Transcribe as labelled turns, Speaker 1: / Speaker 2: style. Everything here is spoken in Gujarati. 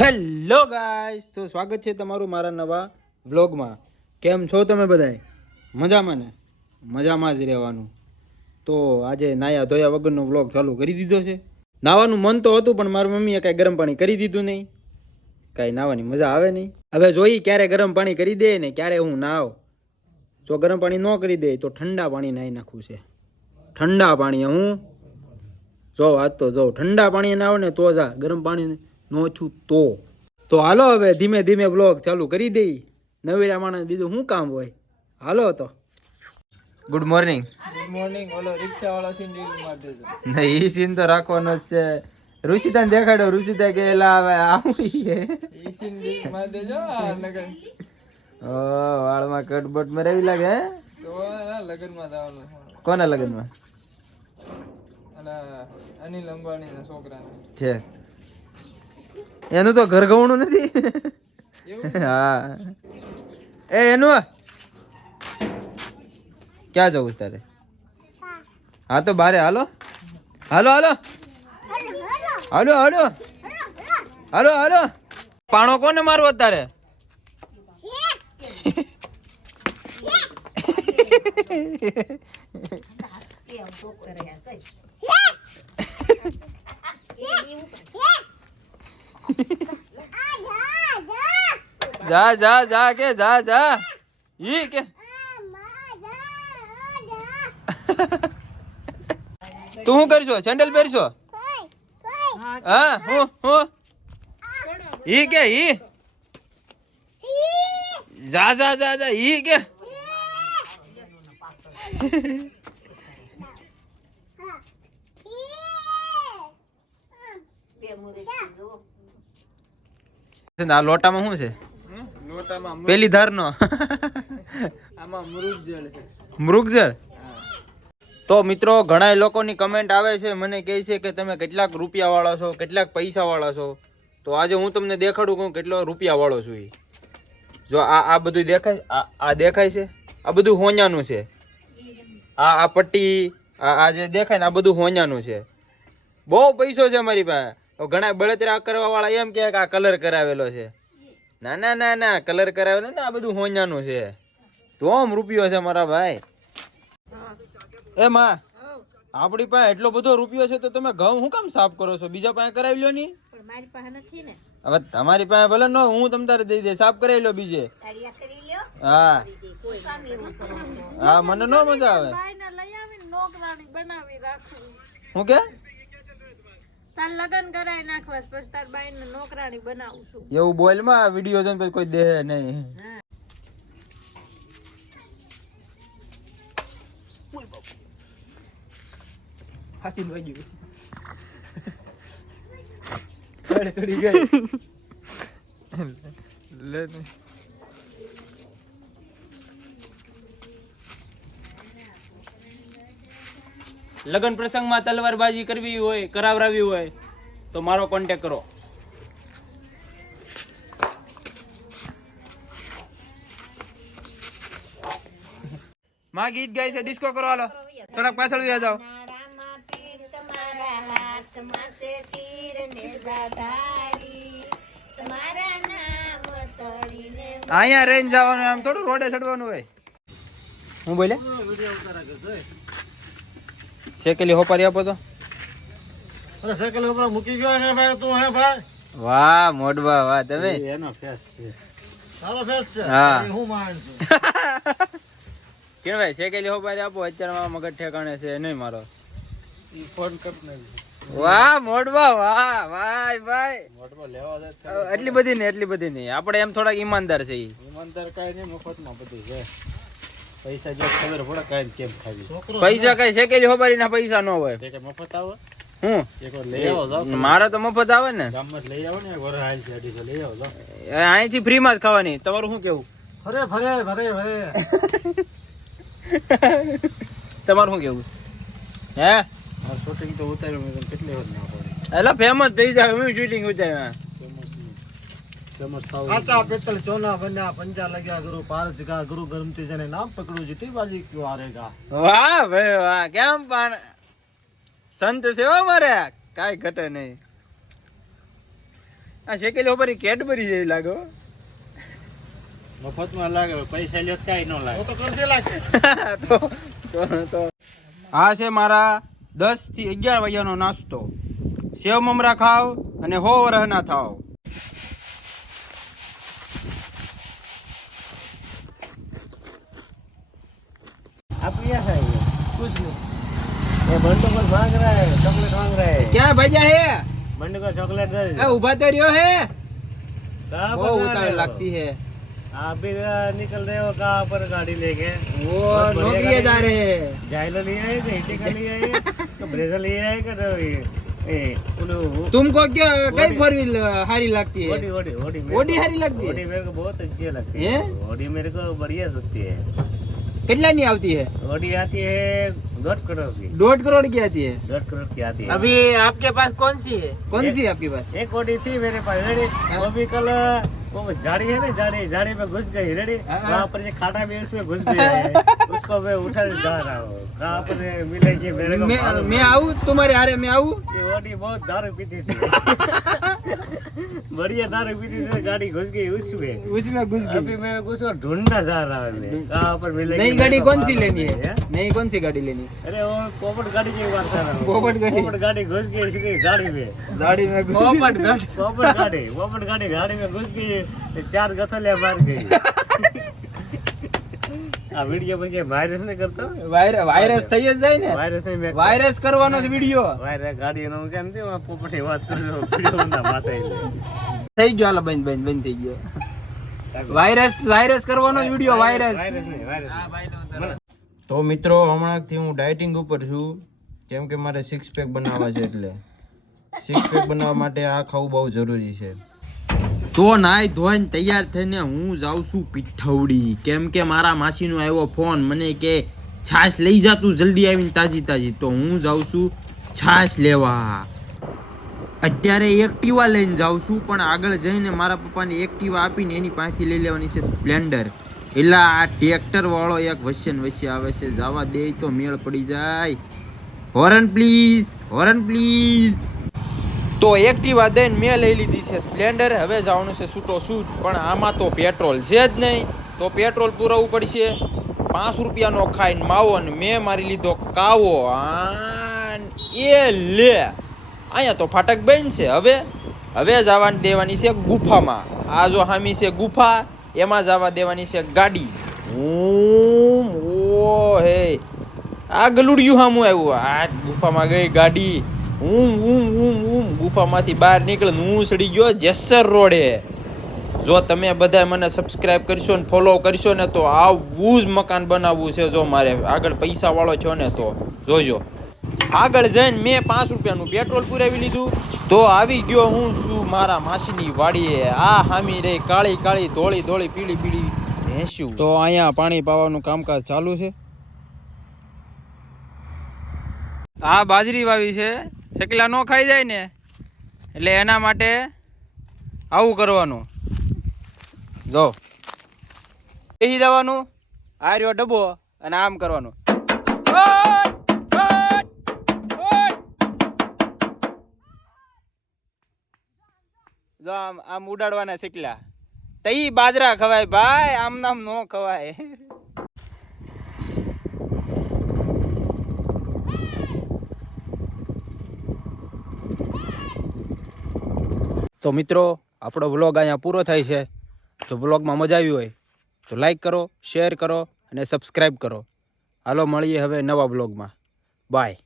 Speaker 1: હેલો ગાઈસ, તો સ્વાગત છે તમારું મારા નવા વ્લોગમાં. કેમ છો તમે બધાય? મજામાં ને? મજામાં જ રહેવાનું. તો આજે નાયા ધોયા વગરનો વ્લોગ ચાલુ કરી દીધો છે. નાવાનું મન તો હતું, પણ મારી મમ્મીએ કાંઈ ગરમ પાણી કરી દીધું નહીં. કાંઈ નાવાની મજા આવે નહીં. હવે જોઈ ક્યારે ગરમ પાણી કરી દે ને ક્યારે હું નાવ. જો ગરમ પાણી ન કરી દે તો ઠંડા પાણી નાહી નાખવું છે. ઠંડા પાણી હું. જો વાત તો જો, ઠંડા પાણી ના ને તો જા ગરમ પાણી નો છું તો. તો હાલો હવે ધીમે ધીમે બ્લોગ ચાલુ કરી દઈ. નવીરા માણસ બીજું શું કામ હોય? હાલો તો. ગુડ મોર્નિંગ
Speaker 2: ગુડ મોર્નિંગ ઓલો રિક્ષા વાળો સીન રીલ માર દેજો.
Speaker 1: નહીં સીન તો રાખવાનો જ છે. રુચિતાને દેખાડો રુચિતા કે એલા હવે આવું છે.
Speaker 2: ઈ સીન રીલ માર દેજો આ
Speaker 1: ઓ વાળમાં કટબટ મરાવી લાગે હે?
Speaker 2: તો લગનમાં જવાનું.
Speaker 1: કોના લગ્નમાં?
Speaker 2: અને અનિલ અંબાણી ના છોકરાને.
Speaker 1: છે. એનું તો ઘર ગવણું નથી. હા. એ એનું ક્યાં જવું તારે? હા તો બારે હાલો. હાલો હાલો. હાલો હાલો. હાલો હાલો. પાણો કોને મારવો તારે જા જા જા કે જા જા. ઈ કે. તું શું કરશો? સેન્ડલ પહેરશો? હા હું હું. ઈ કે ઈ. જા જા જા જા ઈ કે. આ લોટામાં શું છે? પેલી ધારનો.
Speaker 2: આમાં
Speaker 1: મૃગજળ
Speaker 2: મૃગજળ
Speaker 1: તો મિત્રો ઘણા લોકોની કમેન્ટ આવે છે મને કહે છે કે તમે કેટલાક રૂપિયા વાળા છો કેટલાક પૈસા વાળા છો. તો આજે હું તમને દેખાડું કે હું કેટલો રૂપિયા વાળો છું એ જો આ આ બધું દેખાય આ આ દેખાય છે? આ બધું હોન્યાનું છે? આ આ પટ્ટી આ જે દેખાય ને આ બધું હોન્યાનું છે. બહુ પૈસો છે મારી પાસે. તો ઘણા બળતરા કરવા વાળા એમ કહે કે આ કલર કરાવેલો છે. ના ના ના ના કલર કરાવેલો ને આ બધું હોኛનું છે. તો આમ રૂપિયો છે મારા ભાઈ. એ માં આપણી પાસે એટલો બધો રૂપિયો છે તો તમે ઘઉં શું કામ સાફ કરો છો? બીજા પાસે કરાવી લો ની.
Speaker 3: મારી પાસે નથી ને.
Speaker 1: હવે તમારી પાસે ભલે ન હું તમ તારે દઈ દે સાફ કરાવી લો બીજે. હા. હા મને ન મજા આવે. હું કે?
Speaker 3: તાર લગન કરાવી નાખવા પછી તાર બાયને નોકરાણી બનાવું છું.
Speaker 1: એવું બોલમાં વીડિયો જોઈને પછી કોઈ દે નહીં.
Speaker 2: હાસી લઈ ગયું. ચડે ચડી ગઈ.
Speaker 1: લગ્ન પ્રસંગમાં તલવારબાજી કરવી હોય કરાવરાવી હોય તો મારો કોન્ટેક કરો. માં ગીત ગાય છે ડિસ્કો કરો હાલો. થોડાક પાછળ વ્યા જાઓ. અહીંયા રેન્જ જવાનું આમ થોડું રોડે ચડવાનું હોય. હું બોલે? શેકેલી હોપારી આપો તો.
Speaker 2: અરે સાયકલ ઉપર મૂકી ગયો ને ભાઈ તું હે ભાઈ?
Speaker 1: વાહ મોડવા વાહ તમે?
Speaker 2: એનો ફેસ છે. સારો ફેસ છે.
Speaker 1: હા.
Speaker 2: હું માન છું.
Speaker 1: કેવાય શેકેલી હોપારી આપો અત્યારે મગજ ઠેકાણે છે નહીં મારો.
Speaker 2: ઈ ફોન કર
Speaker 1: વાહ મોડવા વાહ ભાઈ ભાઈ.
Speaker 2: મોટમાં લેવા જાય
Speaker 1: એટલી બધી નહીં એટલી બધી નહીં. આપણે એમ થોડાક ઈમાનદાર છે ઈ.
Speaker 2: ઈમાનદાર કાંઈ નહીં મફતમાં બધું છે. પૈસા જો ખબર પડે કાઈ કેમ ખાવી.
Speaker 1: પૈસા કઈ છે કે હોપારી ના પૈસા ન હોય.
Speaker 2: કે મફત આવે?
Speaker 1: હું?
Speaker 2: એક વાર લઈ આવો
Speaker 1: મારા તો મફત આવે ને.
Speaker 2: ગામમાં લઈ આવો ને એક વાર હાલ છે અઢીસો લઈ આવો
Speaker 1: અહીંથી ફ્રીમાં જ ખાવાની. તમારું શું કેવું?
Speaker 2: ફરે ફરે ફરે ફરે.
Speaker 1: તમારું શું કેવું? હે?
Speaker 2: મારું શૂટિંગ તો ઉતાર્યું મેં કેટલી વાર ના પડે
Speaker 1: એટલે ફેમસ થઈ જાય હું શૂટિંગ ઉચાર્યા
Speaker 2: સમજ કાચા પેતલ ચોના બન્યા પંજા લગ્યા ગુરુ પારસ ગુરુ ગરમતી જને નામ પકડું જીતી બાજી ક્યું હારેગા
Speaker 1: વાહ ભાઈ વાહ કેમ પણ સંત છે મારે કાઈ ઘટે નહીં. આ શેકેલી ઉપર કેડબરી જેવી લાગે હો.
Speaker 2: મફતમાં લાગે પૈસા લ્યો કાઈ ન લાગે. તો કરશે લાગે.
Speaker 1: તો તો- આ છે મારા દસથી અગિયાર વાગ્યાનો નાસ્તો. સેવ મમરા ખાવ અને હો વરહના થાવ.
Speaker 2: क्या कुछ नहीं। मांग रहा है चॉकलेट मांग रहा है।
Speaker 1: क्या
Speaker 2: भैया है? चॉकलेट
Speaker 1: उभा तो
Speaker 2: है।
Speaker 1: वो लगती है।
Speaker 2: आप भी निकल रहे हो कहा पर गाड़ी लेके?
Speaker 1: वो नौकरी जा रहे हैं।
Speaker 2: जायलो तो
Speaker 1: तुमको क्या कई फोर व्हील हारी लगती है?
Speaker 2: ओडी ओडी
Speaker 1: ओडी हारी लगती है?
Speaker 2: ओडी मेरे को बहुत अच्छी लगती
Speaker 1: है।
Speaker 2: ओडी मेरे को बढ़िया लगती है।
Speaker 1: કેટલા ની આવती है
Speaker 2: थोड़ी आती है दो करोड़ की
Speaker 1: दो करोड़ की आती है
Speaker 2: दो करोड़ की आती है
Speaker 4: अभी आपके पास कौन सी है
Speaker 1: कौन सी आपके पास
Speaker 2: एक कोटी थी मेरे पास वो भी कल वो झाड़ी है ना झाड़ी झाड़ी में घुस गई रेडी वहाँ पर ये खाना भी उसमें घुस गया है उसको मैं उठाने जा रहा हूँ कहाँ पर मिलेगी मेरे को
Speaker 1: मैं मैं आऊँ तुम्हारे आरे में आऊँ
Speaker 2: ये ओडी बहुत दारू पीती थी बढ़िया तारे पीती थी गाड़ी घुस गई उसमें
Speaker 1: उसमें घुस गई।
Speaker 2: अभी मैं घुस और ढूंढना जा रहा हूँ मैं। कहाँ पर मिलेगी
Speaker 1: नई गाड़ी कौन सी लेनी है? नई कौन सी गाड़ी लेनी?
Speaker 2: अरे वो पोपट गाड़ी की बात कर रहा हूँ।
Speaker 1: पोपट गाड़ी?
Speaker 2: पोपट गाड़ी घुस गई इसके गाड़ी में
Speaker 1: गाड़ी में घुस
Speaker 4: पोपट गाड़ी।
Speaker 2: पोपट गाड़ी पोपट गाड़ी गाड़ी में घुस गई चार गथलिया मार गई। આ વિડિયો પર કે વાયરસ ને કરતો?
Speaker 1: વાયર- વાયરસ થઈ જ જાય ને?
Speaker 2: વાયરસ ને
Speaker 1: વાયરસ કરવાનો જ વીડિયો
Speaker 2: વાયરસ ગાડી નો કેમ તે પોપટી વાત કરતો વિડિયો ના માથે.
Speaker 1: થઈ ગયો હાલો બંધ બંધ બંધ થઈ ગયો. વાયરસ વાયરસ કરવાનો જ વીડિયો વાયરસ તો મિત્રો હમણાંથી હું ડાયટિંગ ઉપર છું. કેમ કે મારે સિક્સ પેક બનાવવા છે એટલે. સિક્સ પેક બનાવવા માટે આ ખાવું બહુ જરૂરી છે. તો નાય, ધોઈને તૈયાર થઈને હું જાઉં છું પીઠવડી. કેમ કે મારા માસીનો આવ્યો ફોન, મને કે, છાશ લઈ જાતું જલ્દી આવીને તાજી તાજી. તો હું જાઉં છું છાશ લેવા. અત્યારે એક્ટિવા લઈને જાઉં છું, પણ આગળ જઈને મારા પપ્પાને એક્ટિવા આપીને એની પાસેથી લઈ લેવાની છે સ્પ્લેન્ડર. એટલે આ ટ્રેક્ટર વાળો એક વચ્ચે ને આવે છે, જવા દે તો મેળ પડી જાય. Horn, please horn, please. તો એક્ટિવા દઈને મેં લઈ લીધી છે સ્પ્લેન્ડર, હવે જવાનું છે છૂટો છૂટ પણ આમાં તો પેટ્રોલ છે જ નહીં. તો પેટ્રોલ પુરાવવું પડશે. પાંચ રૂપિયાનો ખાઈને માવો ને મેં મારી લીધો કાવો. એ લે. અહીંયા તો ફાટક બેન છે. હવે હવે જવાની દેવાની છે ગુફામાં. આ જો હામી છે ગુફા, એમાં જવા દેવાની છે ગાડી. ઓમ ઓ હે. આ ગલુડિયું હામું આવ્યું. આ ગુફામાં ગઈ ગાડી. ઉમ ઊમ ઊમ ઊમ. ગુફામાંથી બહાર નીકળે હું સડી ગયો જેસર રોડે. જો તમે બધા મને સબસ્ક્રાઇબ કરશો ને ફોલો કરશો ને તો આવું જ મકાન બનાવવું છે જો મારે. આગળ પૈસા વાળો છો ને તો. જોજો. આગળ જઈને મેં પાંચ રૂપિયાનું પેટ્રોલ પુરાવી લીધું. તો આવી ગયો હું શું મારા માસીની વાડીએ. આ હામી રે કાળી કાળી, ધોળી ધોળી, પીળી પીળી ભેંસ્યું તો અહીંયા પાણી પાવાનું કામકાજ ચાલુ છે. આ બાજરી વાવી છે. શકલા નો ખાઈ જાય ને, એટલે એના માટે આવું કરવાનું. જો. બેસી જવાનું આ રહ્યો ડબ્બો અને આમ કરવાનું! જો આમ આમ ઉડાડવાના શીખલા તઈ બાજરા ખવાય ભાઈ, આમ નામ નો ખવાય. તો મિત્રો, આપણો વ્લોગ અહીંયા પૂરો થાય છે. તો વ્લોગમાં મજા આવી હોય, તો લાઈક કરો શેર કરો અને સબસ્ક્રાઈબ કરો. હાલો, મળીએ હવે નવા વ્લોગમાં બાય